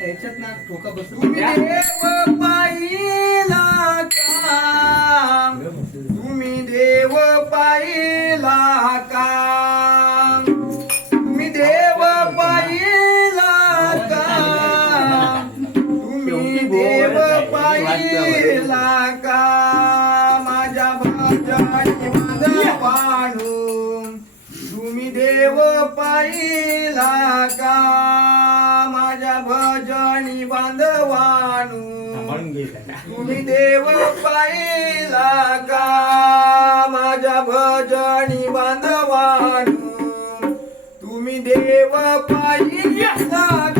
याच्यात ना ठोका देव पाहिला का तुम्ही देव पाहिला का तुम्ही देव पाहिला का तुम्ही देव पाहिला का माझ्या भाजानी माझा पाणू तुम्ही देव पाहिला का बांधवानू. तुम्ही देव पाहिला का? माझ्या भजनी बांधवानू. तुम्ही देव पाहिला का?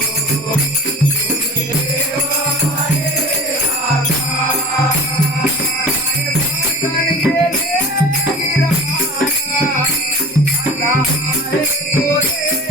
amores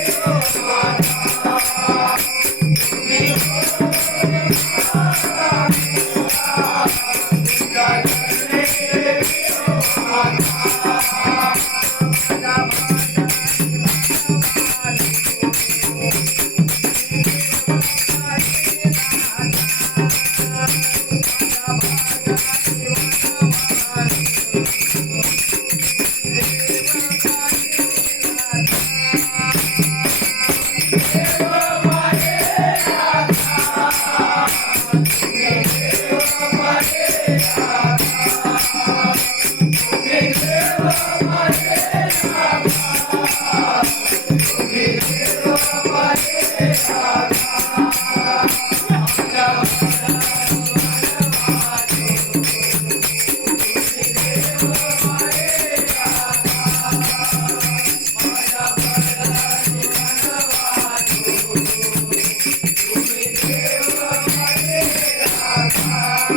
Bye. Bye.